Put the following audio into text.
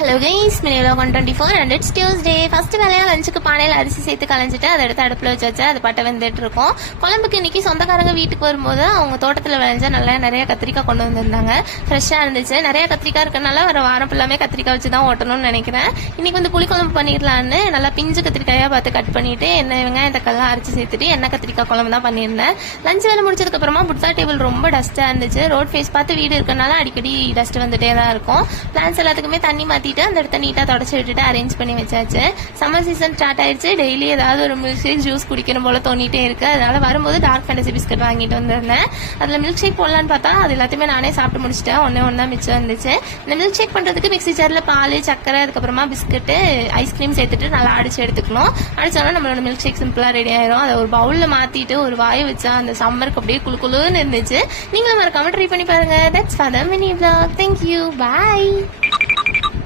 Hello guys, மினிலோ 124 and it's Tuesday. First வேலையா லஞ்சுக்கு பானையில் அரிசி சேர்த்து கலைஞ்சிட்டு அதை எடுத்து அடுப்பில் வச்சாச்சு. அது பட்டை வெந்துட்டு இருக்கும். குழம்புக்கு இன்னைக்கு சொந்தக்காரங்க வீட்டுக்கு வரும்போது அவங்க தோட்டத்தில் விளைஞ்சா நல்லா நிறைய கத்திரிக்காய் கொண்டு வந்திருந்தாங்க. ஃப்ரெஷ்ஷாக இருந்துச்சு. நிறைய கத்திரிக்காய் இருக்கனால ஒரு வாரம் ஃபுல்லாமே கத்திரிக்காய் வச்சு தான் ஓட்டணும்னு நினைக்கிறேன். இன்னைக்கு வந்து புளிக்குழம்பு பண்ணிடலான்னு நல்லா பிஞ்சு கத்திரிக்காயாக பார்த்து கட் பண்ணிட்டு எண்ணெய் வெங்காயம் தக்காளிலாம் அரைச்சி சேர்த்துட்டு எண்ணெய் கத்திரிக்காய் குழம்பு தான் பண்ணியிருந்தேன். லஞ்ச் வேலை முடிச்சதுக்கு அப்புறமா புட்சா டேபிள் ரொம்ப டஸ்ட்டாக இருந்துச்சு. ரோட் ஃபேஸ் பார்த்து வீடு இருக்கனால அடிக்கடி டஸ்ட் வந்துட்டே தான் இருக்கும். பிளான்ஸ் எல்லாத்துக்குமே தண்ணி மாற்றி அந்த இடத்த நீட்டா தொடச்சி விட்டுட்டு அரேஞ்ச் பண்ணி வச்சாச்சு. சம்மர் சீசன் ஸ்டார்ட் ஆயிடுச்சு. டெய்லி ஏதாவது ஒரு மில்க் ஷேக் ஜூஸ் குடிக்கணும் போல தோணிட்டே இருக்கு. அதனால வரும்போது டார்க் ஃபேண்டசி பிஸ்கட் வாங்கிட்டு வந்திருந்தேன். அதுல மில்க் ஷேக் போடலான்னு பார்த்தா அது எல்லாத்தையுமே நானே சாப்பிட்டு முடிச்சிட்டேன். ஒன்னா மிச்சம் இருந்துச்சு. இந்த மில்க் ஷேக் பண்றதுக்கு மிக்ஸி ஜார்ல பால், சக்கரை, அதுக்கப்புறமா பிஸ்கட்டு, ஐஸ்கிரீம் சேர்த்துட்டு நல்லா அடிச்சு எடுத்துக்கணும். அடிச்சோன்னா நம்மளோட மில்க் ஷேக் சிம்பிளா ரெடி ஆயிரும். அதை ஒரு பவுல்ல மாத்திட்டு ஒரு வாயை வச்சா அந்த சம்மருக்கு அப்படியே குளுன்னு இருந்துச்சு. நீங்களும் மறக்காம ட்ரை பண்ணி பாருங்க. That's for the mini vlog. Thank you. Bye.